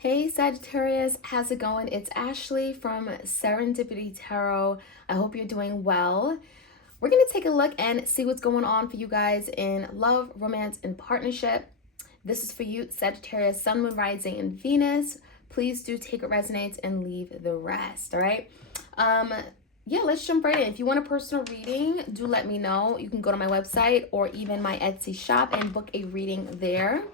Hey Sagittarius, how's it going? It's Ashley from Serendipity Tarot. I hope you're doing well. We're going to take a look and see what's going on for you guys in love, romance, and partnership. This is for you, Sagittarius, Sun, Moon, Rising, and Venus. Please do take what resonates and leave the rest, all right? Yeah, let's jump right in. If you want a personal reading, do let me know. You can go to my website or even my Etsy shop and book a reading there.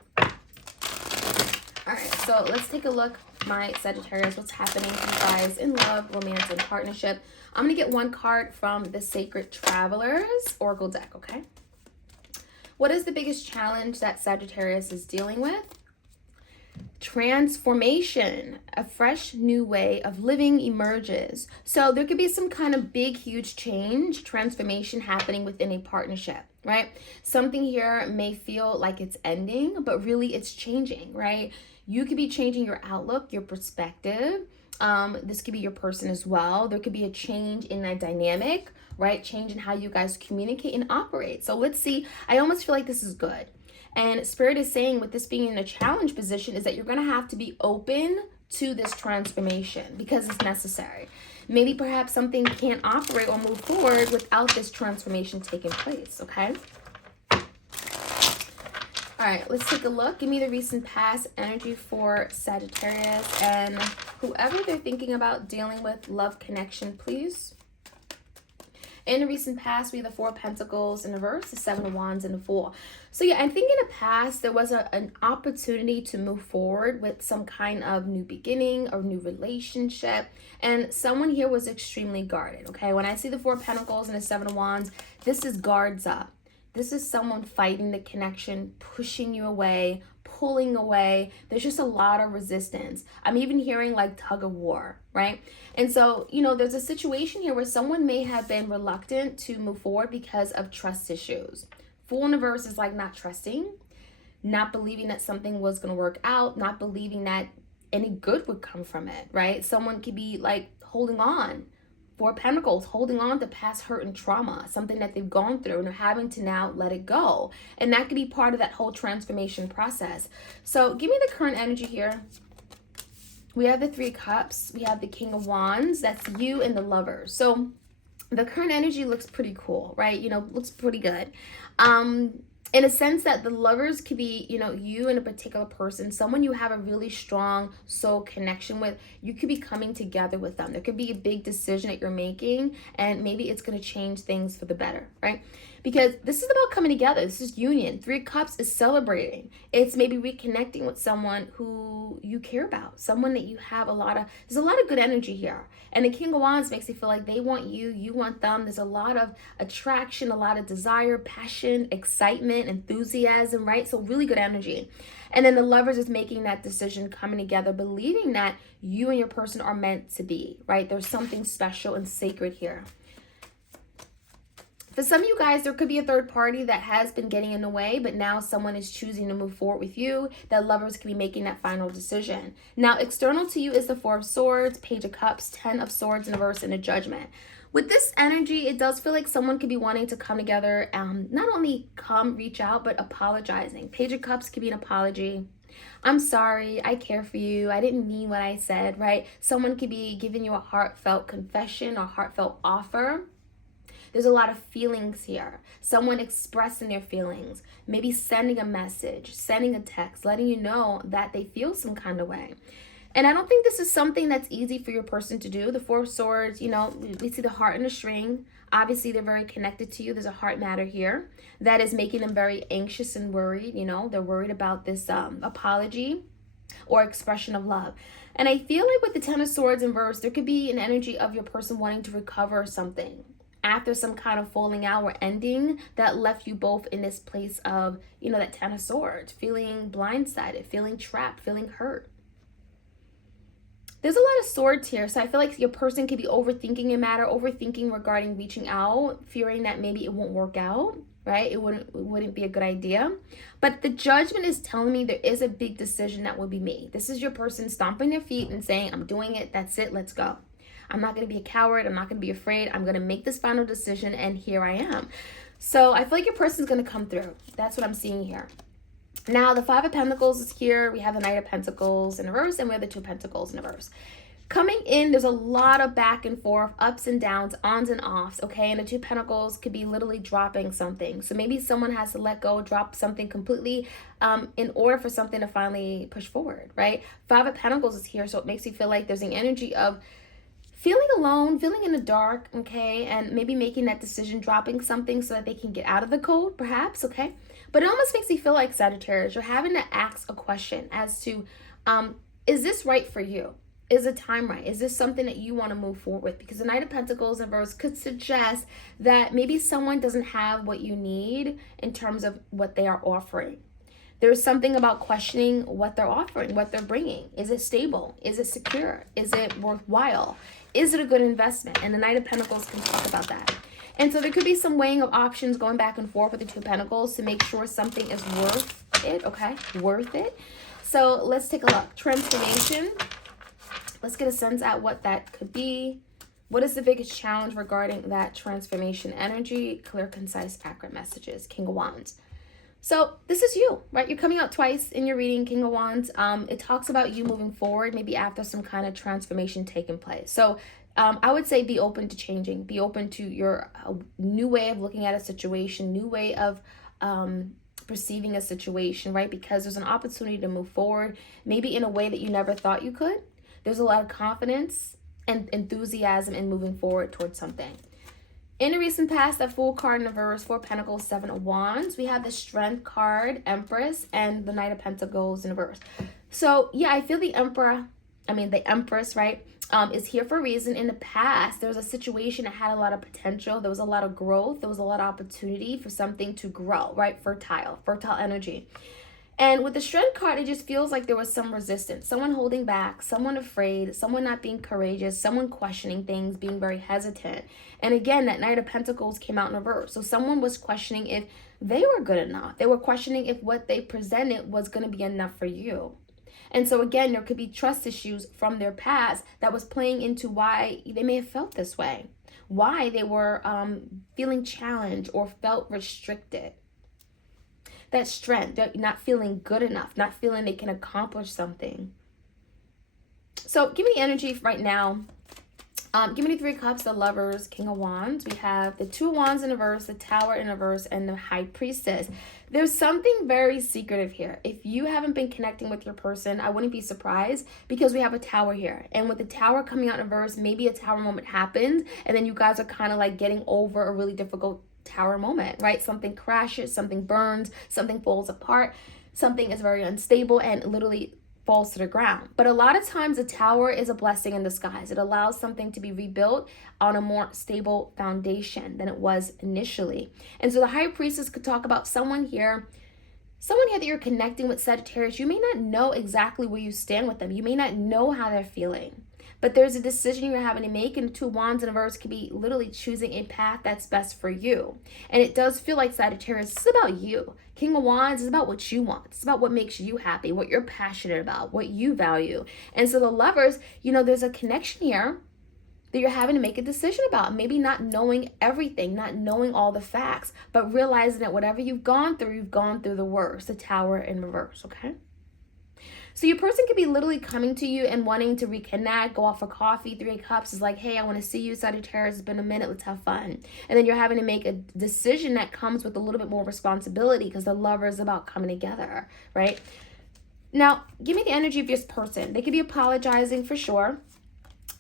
All right, so let's take a look, my Sagittarius, what's happening for you guys in love, romance, and partnership. I'm going to get one card from the Sacred Travelers Oracle deck, okay? What is the biggest challenge that Sagittarius is dealing with? Transformation. A fresh new way of living emerges. So there could be some kind of big, huge change, transformation happening within a partnership, right? Something here may feel like it's ending, but really it's changing, right? You could be changing your outlook, your perspective. This could be your person as well. There could be a change in that dynamic, right? Change in how you guys communicate and operate. So let's see. I almost feel like this is good. And Spirit is saying with this being in a challenge position is that you're going to have to be open to this transformation because it's necessary. Maybe perhaps something can't operate or move forward without this transformation taking place, okay? All right, let's take a look. Give me the recent past energy for Sagittarius and whoever they're thinking about dealing with, love connection, please. In the recent past, we have the Four of Pentacles in reverse, the Seven of Wands, and the Fool. So yeah, I think in the past, there was an opportunity to move forward with some kind of new beginning or new relationship. And someone here was extremely guarded, okay? When I see the Four of Pentacles and the Seven of Wands, this is guards up. This is someone fighting the connection, pushing you away, pulling away. There's just a lot of resistance. I'm even hearing like tug of war, right? And so, you know, there's a situation here where someone may have been reluctant to move forward because of trust issues. Fool in reverse is like not trusting, not believing that something was going to work out, not believing that any good would come from it, right? Someone could be like holding on. Four of Pentacles, holding on to past hurt and trauma, something that they've gone through and are having to now let it go. And that could be part of that whole transformation process. So give me the current energy here. We have the Three of Cups. We have the King of Wands. That's you and the Lovers. So the current energy looks pretty cool, right? You know, looks pretty good. In a sense that the Lovers could be, you know, you and a particular person, someone you have a really strong soul connection with. You could be coming together with them. There could be a big decision that you're making, and maybe it's going to change things for the better, right? Because this is about coming together. This is union. Three of Cups is celebrating. It's maybe reconnecting with someone who you care about, someone that you have there's a lot of good energy here. And the King of Wands makes you feel like they want you, you want them. There's a lot of attraction, a lot of desire, passion, excitement, enthusiasm, right? So really good energy. And then the Lovers is making that decision, coming together, believing that you and your person are meant to be, right? There's something special and sacred here. For some of you guys, there could be a third party that has been getting in the way, but now someone is choosing to move forward with you. That Lovers can be making that final decision. Now, external to you is the Four of Swords, Page of Cups, Ten of Swords in reverse, and a Judgment. With this energy, it does feel like someone could be wanting to come together, not only reach out, but apologizing. Page of Cups could be an apology. I'm sorry, I care for you, I didn't mean what I said, right? Someone could be giving you a heartfelt confession or heartfelt offer. There's a lot of feelings here. Someone expressing their feelings, maybe sending a message, sending a text, letting you know that they feel some kind of way. And I don't think this is something that's easy for your person to do. The Four of Swords, you know, we see the heart and the string. Obviously, they're very connected to you. There's a heart matter here that is making them very anxious and worried. You know, they're worried about this apology or expression of love. And I feel like with the Ten of Swords in reverse, there could be an energy of your person wanting to recover something after some kind of falling out or ending that left you both in this place of, you know, that Ten of Swords, feeling blindsided, feeling trapped, feeling hurt. There's a lot of swords here, so I feel like your person could be overthinking a matter, overthinking regarding reaching out, fearing that maybe it won't work out, right? It wouldn't be a good idea. But the Judgment is telling me there is a big decision that will be made. This is your person stomping their feet and saying, I'm doing it, that's it, let's go. I'm not going to be a coward. I'm not going to be afraid. I'm going to make this final decision, and here I am. So I feel like your person's going to come through. That's what I'm seeing here. Now, the Five of Pentacles is here. We have the Knight of Pentacles in reverse, and we have the Two of Pentacles in reverse. Coming in, there's a lot of back and forth, ups and downs, ons and offs, okay? And the Two of Pentacles could be literally dropping something. So maybe someone has to let go, drop something completely in order for something to finally push forward, right? Five of Pentacles is here, so it makes you feel like there's an energy of feeling alone, feeling in the dark, okay? And maybe making that decision, dropping something so that they can get out of the cold, perhaps, okay? But it almost makes me feel like, Sagittarius, you're having to ask a question as to, is this right for you? Is the time right? Is this something that you want to move forward with? Because the Knight of Pentacles in reverse could suggest that maybe someone doesn't have what you need in terms of what they are offering. There's something about questioning what they're offering, what they're bringing. Is it stable? Is it secure? Is it worthwhile? Is it a good investment? And the Knight of Pentacles can talk about that. And so there could be some weighing of options going back and forth with the Two of Pentacles to make sure something is worth it, okay? Worth it. So let's take a look. Transformation. Let's get a sense at what that could be. What is the biggest challenge regarding that transformation energy? Clear, concise, accurate messages. King of Wands. So this is you, right? You're coming out twice in your reading, King of Wands. It talks about you moving forward, maybe after some kind of transformation taking place. So I would say be open to changing. Be open to your new way of looking at a situation, new way of perceiving a situation, right? Because there's an opportunity to move forward, maybe in a way that you never thought you could. There's a lot of confidence and enthusiasm in moving forward towards something. In the recent past, that Fool card in reverse, Four of Pentacles, Seven of Wands. We have the Strength card, Empress, and the Knight of Pentacles in reverse. So, yeah, I feel the Empress, right, is here for a reason. In the past, there was a situation that had a lot of potential. There was a lot of growth. There was a lot of opportunity for something to grow, right? Fertile energy. And with the Strength card, it just feels like there was some resistance, someone holding back, someone afraid, someone not being courageous, someone questioning things, being very hesitant. And again, that Knight of Pentacles came out in reverse. So someone was questioning if they were good enough. They were questioning if what they presented was going to be enough for you. And so again, there could be trust issues from their past that was playing into why they may have felt this way, why they were feeling challenged or felt restricted. That strength, not feeling good enough, not feeling they can accomplish something. So give me the energy right now. Give me the Three of Cups, the Lovers, King of Wands. We have the Two of Wands in reverse, the Tower in reverse, and the High Priestess. There's something very secretive here. If you haven't been connecting with your person, I wouldn't be surprised because we have a Tower here. And with the Tower coming out in reverse, maybe a Tower moment happened, and then you guys are kind of like getting over a really difficult Tower moment, right? Something crashes, something burns, something falls apart, something is very unstable and literally falls to the ground. But a lot of times a Tower is a blessing in disguise. It allows something to be rebuilt on a more stable foundation than it was initially. And so the High Priestess could talk about someone here that you're connecting with, Sagittarius. You may not know exactly where you stand with them. You may not know how they're feeling. But there's a decision you're having to make, and the Two of Wands in reverse could be literally choosing a path that's best for you. And it does feel like, Sagittarius, it's about you. King of Wands is about what you want. It's about what makes you happy, what you're passionate about, what you value. And so the Lovers, there's a connection here that you're having to make a decision about. Maybe not knowing everything, not knowing all the facts, but realizing that whatever you've gone through the worst, the Tower in reverse, okay? So your person could be literally coming to you and wanting to reconnect, go out for coffee. Three of Cups is like, hey, I want to see you, Sagittarius. It's been a minute. Let's have fun. And then you're having to make a decision that comes with a little bit more responsibility because the Lover is about coming together, right? Now, give me the energy of this person. They could be apologizing for sure.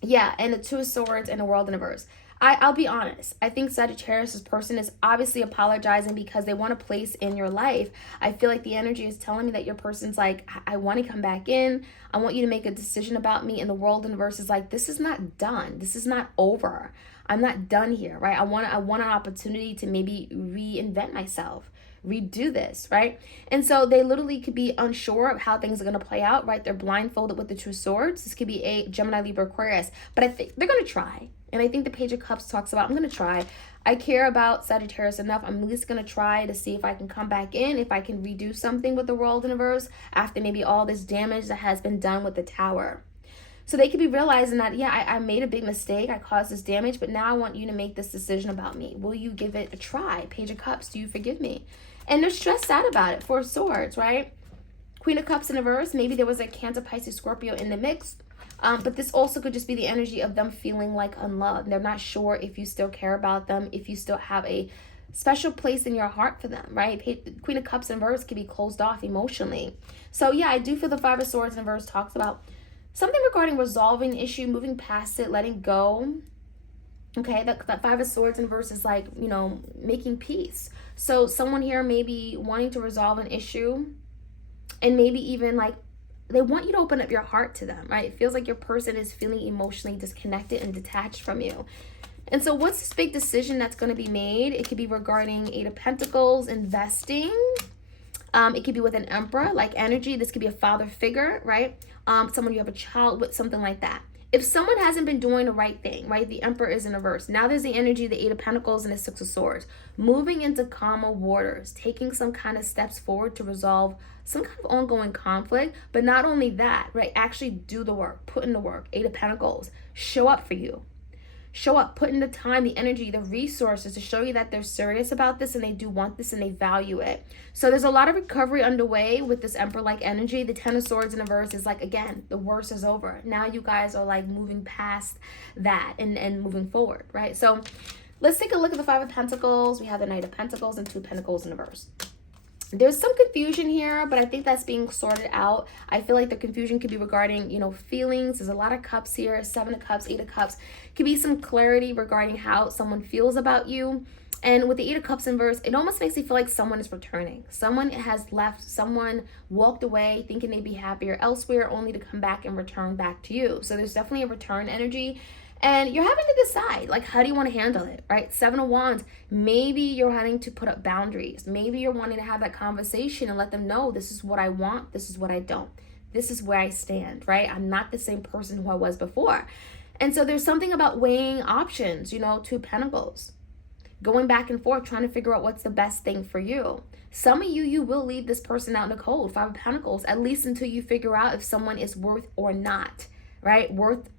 Yeah, and the Two of Swords and the World in reverse. I'll be honest. I think Sagittarius' person is obviously apologizing because they want a place in your life. I feel like the energy is telling me that your person's like, I want to come back in. I want you to make a decision about me. And the World in reverse is like, this is not done. This is not over. I'm not done here, right? I want an opportunity to maybe reinvent myself, redo this, right? And so they literally could be unsure of how things are going to play out, right? They're blindfolded with the Two of Swords. This could be a Gemini, Libra, Aquarius, but I think they're going to try. And I think the Page of Cups talks about, I'm going to try. I care about Sagittarius enough. I'm at least going to try to see if I can come back in, if I can redo something with the World in reverse after maybe all this damage that has been done with the Tower. So they could be realizing that, yeah, I made a big mistake. I caused this damage, but now I want you to make this decision about me. Will you give it a try? Page of Cups, do you forgive me? And they're stressed out about it. Four of Swords, right? Queen of Cups in reverse. Maybe there was a Cancer, Pisces, Scorpio in the mix. But this also could just be the energy of them feeling like unloved. They're not sure if you still care about them, if you still have a special place in your heart for them, right? Queen of Cups in reverse can be closed off emotionally. So yeah, I do feel the Five of Swords in reverse talks about something regarding resolving an issue, moving past it, letting go. Okay, that Five of Swords in reverse is like, you know, making peace. So someone here may be wanting to resolve an issue, and maybe even like they want you to open up your heart to them, right? It feels like your person is feeling emotionally disconnected and detached from you. And so what's this big decision that's going to be made? It could be regarding Eight of Pentacles, investing. It could be with an Emperor, like energy. This could be a father figure, right? Someone you have a child with, something like that. If someone hasn't been doing the right thing, right? The Emperor is in reverse. Now there's the energy, the Eight of Pentacles and the Six of Swords. Moving into calmer waters, taking some kind of steps forward to resolve some kind of ongoing conflict. But not only that, right? Actually do the work, put in the work. Eight of Pentacles, show up for you. Show up, put in the time, the energy, the resources to show you that they're serious about this and they do want this and they value it. So there's a lot of recovery underway with this Emperor-like energy. The Ten of Swords in reverse is like, again, the worst is over. Now you guys are like moving past that and moving forward, right? So let's take a look at the Five of Pentacles. We have the Knight of Pentacles and Two of Pentacles in reverse. There's some confusion here, but I think that's being sorted out. I feel like the confusion could be regarding, you know, feelings. There's a lot of cups here. Seven of Cups, Eight of Cups. Could be some clarity regarding how someone feels about you. And with the Eight of Cups in reverse, it almost makes me feel like someone is returning. Someone has left. Someone walked away thinking they'd be happier elsewhere, only to come back and return back to you. So there's definitely a return energy. And you're having to decide, like, how do you want to handle it, right? Seven of Wands, maybe you're having to put up boundaries. Maybe you're wanting to have that conversation and let them know, this is what I want, this is what I don't. This is where I stand, right? I'm not the same person who I was before. And so there's something about weighing options, you know, Two of Pentacles. Going back and forth, trying to figure out what's the best thing for you. Some of you will leave this person out in the cold, Five of Pentacles, at least until you figure out if someone is worth or not, right? Worth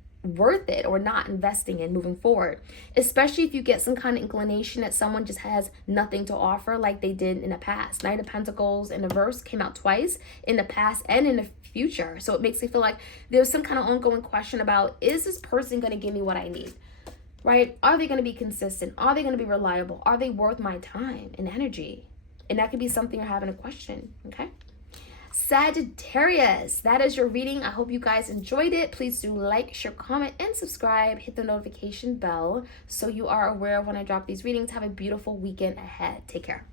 it or not investing in moving forward, especially if you get some kind of inclination that someone just has nothing to offer like they did in the past. Knight of Pentacles in reverse came out twice in the past and in the future. So it makes me feel like there's some kind of ongoing question about, is this person going to give me what I need, right? Are they going to be consistent? Are they going to be reliable? Are they worth my time and energy? And that could be something you're having a question, okay? Sagittarius, that is your reading. I hope you guys enjoyed it. Please do like, share, comment, and subscribe. Hit the notification bell so you are aware of when I drop these readings. Have a beautiful weekend ahead. Take care.